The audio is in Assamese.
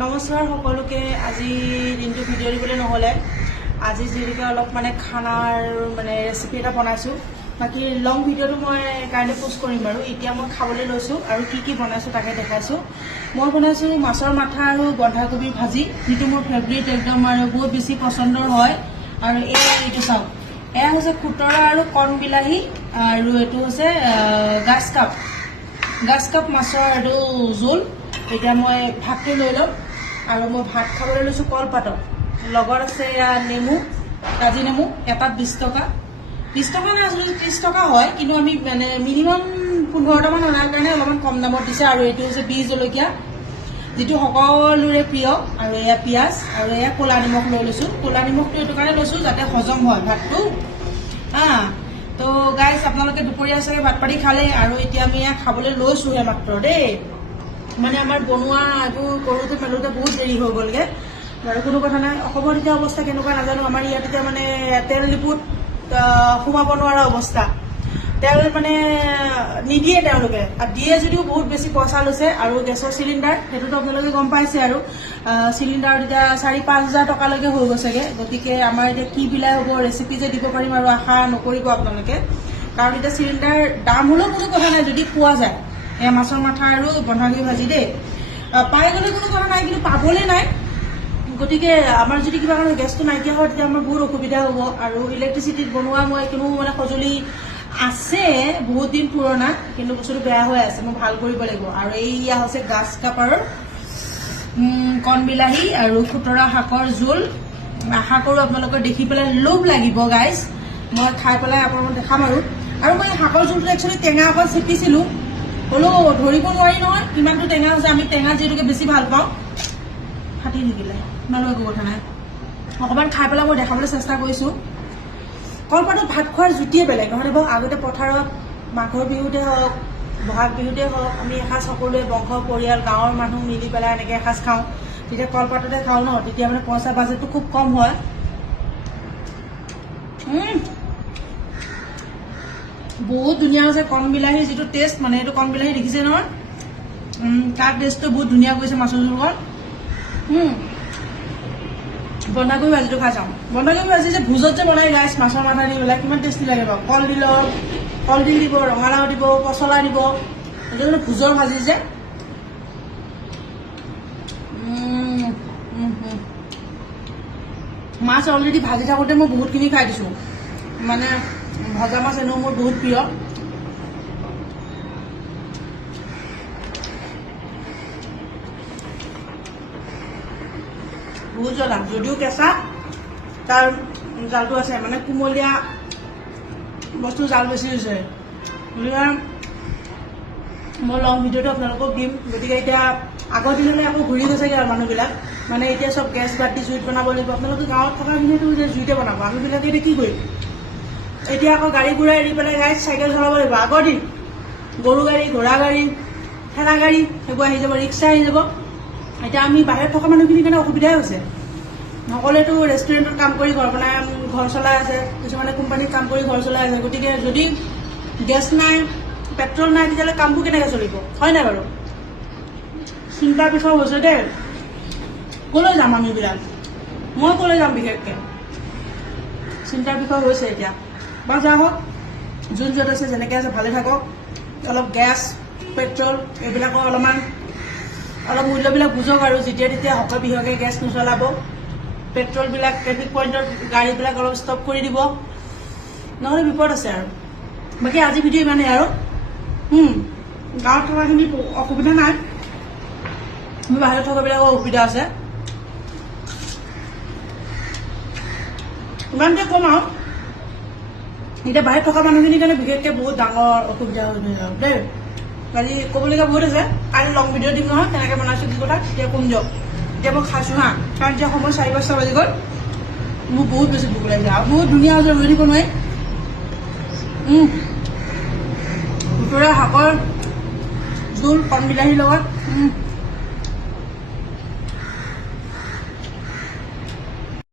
নমস্কাৰ সকলোকে। আজি দিনটো ভিডিঅ' দিবলৈ নহ'লে আজি যিহেতুকে অলপ খানাৰ ৰেচিপি এটা বনাইছোঁ। বাকী লং ভিডিঅ'টো মই কাইলৈ পোষ্ট কৰিম বাৰু। এতিয়া মই খাবলৈ লৈছোঁ আৰু কি বনাইছোঁ তাকে দেখাইছোঁ। মই বনাইছোঁ মাছৰ মাথা আৰু বন্ধাকবি ভাজি, যিটো মোৰ ফেভৰিট একদম আৰু বহুত বেছি পচন্দৰ হয়। আৰু এইটো চাওক, এয়া হৈছে খুতৰা আৰু কণ বিলাহী, আৰু এইটো হৈছে গাছ কাপ মাছৰ এইটো জোল। এতিয়া মই ভাতটো লৈ ল'ম আৰু মই ভাত খাবলৈ লৈছোঁ কলপাতত। লগত আছে এয়া নেমু, কাজি নেমু, এটাত 20 টকা। 20 টকা নাই, আচলতে 30 টকা হয়, কিন্তু আমি মিনিমাম 15টামান অনাৰ কাৰণে অলপমান কম দামত দিছে। আৰু এইটো হৈছে বি জলকীয়া, যিটো সকলোৰে প্ৰিয়। আৰু এয়া পিঁয়াজ আৰু এয়া ক'লা নিমখ লৈ লৈছোঁ। ক'লা নিমখটো এইটো কাৰণে লৈছোঁ যাতে হজম হয় ভাতটো। তো গাইজ, আপোনালোকে দুপৰীয়া চাগে ভাত পানী খালে, আৰু এতিয়া আমি এয়া খাবলৈ লৈছোঁহে মাত্ৰ দেই। আমাৰ বনোৱা এইবোৰ কৰোঁতে মেলোঁতে বহুত দেৰি হৈ গ'লগৈ বাৰু। কোনো কথা নাই। অসমৰ এতিয়া অৱস্থা কেনেকুৱা নাজানো। আমাৰ ইয়াত এতিয়া তেল ডিপুত সোমাব নোৱাৰা অৱস্থা। তেল নিদিয়ে তেওঁলোকে, আৰু দিয়ে যদিও বহুত বেছি পইচা লৈছে। আৰু গেছৰ চিলিণ্ডাৰ, সেইটোতো আপোনালোকে গম পাইছে। আৰু চিলিণ্ডাৰত এতিয়া 4-5 হাজাৰ টকালৈকে হৈ গৈছেগৈ। গতিকে আমাৰ এতিয়া কি বিলাই হ'ব, ৰেচিপি যে দিব পাৰিম আৰু আশা নকৰিব আপোনালোকে। কাৰণ এতিয়া চিলিণ্ডাৰ দাম হ'লেও কোনো কথা নাই যদি পোৱা যায়। এয়া মাছৰ মাথা আৰু বন্ধাকবি ভাজি দেই। পাই গ'লে কোনো কথা নাই, কিন্তু পাবলৈ নাই। গতিকে আমাৰ যদি কিবা কাৰণে গেছটো নাইকিয়া হয়, তেতিয়া আমাৰ বহুত অসুবিধা হ'ব। আৰু ইলেক্ট্ৰিচিটিত বনোৱা মই কোনো সঁজুলি আছে বহুত দিন পুৰণা, কিন্তু বস্তুটো বেয়া হৈ আছে, মই ভাল কৰিব লাগিব। আৰু এইয়া হৈছে গাছ কাপ আৰু কণ বিলাহী আৰু খুতৰা শাকৰ জোল। আশা কৰোঁ আপোনালোকৰ দেখি পেলাই লোভ লাগিব গাইজ। মই খাই পেলাই আপোনালোকক দেখাম। আৰু মই শাকৰ জোলটো একচুৱেলি টেঙা অকণ চেপিছিলোঁ, হ'লেও ধৰিব নোৱাৰি নহয় ইমানটো টেঙা হৈছে। আমি টেঙা যিহেতুকে বেছি ভাল পাওঁ। ফাটি থাকিলে ইমানো একো কথা নাই। অকণমান খাই পেলাই মই দেখাবলৈ চেষ্টা কৰিছোঁ। কলপাতত ভাত খোৱাৰ জুতিয়ে বেলেগ নহয় বাৰু। আগতে পথাৰত মাঘৰ বিহুতে হওক, বহাগ বিহুতে হওক, আমি এসাঁজ সকলোৱে বংশ পৰিয়াল গাঁৱৰ মানুহ মিলি পেলাই এনেকৈ এসাঁজ খাওঁ। তেতিয়া কলপাততে খাওঁ ন, তেতিয়া পইচা বাজেটটো খুব কম হয়। বহুত ধুনীয়া হৈছে। কম বিলাহীৰ যিটো টেষ্ট, এইটো কম বিলাহী দেখিছে নহয়, তাৰ টেষ্টটো বহুত ধুনীয়া কৰিছে মাছৰ জোলত। বন্ধাকবি ভাজিটো খাই চাওঁ। বন্ধাকবি ভাজি যে ভোজত যে বনাই গাইছ, মাছৰ মাথা দি পেলাই কিমান টেষ্টি লাগে বাৰু। কলডিল দিব, ৰঙালাও দিব, পচলা দিব। এইটো ভোজৰ ভাজি যে। মাছ অলৰেডি ভাজি থাকোঁতে মই বহুতখিনি খাই দিছোঁ। ভজা মাছ এনেও মোৰ বহুত প্ৰিয়। বহুত জ্বলা, যদিও কেঁচা, তাৰ জালটো আছে। কুমলীয়া বস্তু জাল বেছি হৈছে। গতিকে মই লং ভিডিঅ'টো আপোনালোকক দিম। গতিকে এতিয়া আগৰ দিনলৈ আকৌ ঘূৰি গৈছেগৈ আৰু মানুহবিলাক। এতিয়া চব গেছ বাদ দি জুইত বনাব লাগিব। আপোনালোকে গাঁৱত থকাখিনিতো যে জুইতে বনাব, আমিবিলাকে এতিয়া কি কৰিম? এতিয়া আকৌ গাড়ী ঘোঁৰা এৰি পেলাই গাড়ীত চাইকেল চলাব লাগিব। আগৰ দিন গৰু গাড়ী, ঘোঁৰা গাড়ী, ঠেলা গাড়ী সেইবোৰ আহি যাব, ৰিক্সা আহি যাব। এতিয়া আমি বাহিৰত থকা মানুহখিনিৰ কাৰণে অসুবিধাই হৈছে। সকলোৱেতো ৰেষ্টুৰেণ্টত কাম কৰি ঘৰ চলাই আছে, কিছুমানে কোম্পানীত কাম কৰি ঘৰ চলাই আছে। গতিকে যদি গেছ নাই, পেট্ৰল নাই, তেতিয়াহ'লে কামবোৰ কেনেকৈ চলিব, হয় নাই বাৰু? চিন্তাৰ বিষয় হৈছে দেই। ক'লৈ যাম আমিবিলাক? মই ক'লৈ যাম বিশেষকৈ চিন্তাৰ বিষয় হৈছে এতিয়া। বা যা হওক, যোন য'ত আছে যেনেকৈ আছে ভালে থাকক। অলপ গেছ, পেট্ৰল এইবিলাকৰ অলপ মূল্যবিলাক বুজক। আৰু যেতিয়া তেতিয়া হকে বিহকে গেছ নচলাব। পেট্ৰলবিলাক ট্ৰেফিক পইণ্টত গাড়ীবিলাক অলপ ষ্টপ কৰি দিব, নহ'লে বিপদ আছে। আৰু বাকী আজি ভিডিঅ' ইমানেই আৰু। গাঁৱত থকাখিনি অসুবিধা নাই, বাহিৰত থকাবিলাকৰ অসুবিধা আছে। ইমানতে কম আৰু এতিয়া বাহিৰত থকা মানুহখিনিৰ কাৰণে বিশেষকৈ বহুত ডাঙৰ অসুবিধা হৈ যায় দেই। আজি ক'বলগীয়া বহুত আছে। কাইলৈ লং ভিডিঅ' দিম নহয়, কেনেকৈ বনাইছোঁ কি কথা, তেতিয়া কম দিয়ক। এতিয়া মই খাইছোঁ কাৰণ এতিয়া সময় 4-5টা বাজি গ'ল। মোৰ বহুত বেছি ভোক লাগিছে আৰু বহুত ধুনীয়া হৈছে, ৰৈ দিব নোৱাৰি। খুতৰা শাকৰ জোল কণ বিলাহীৰ লগত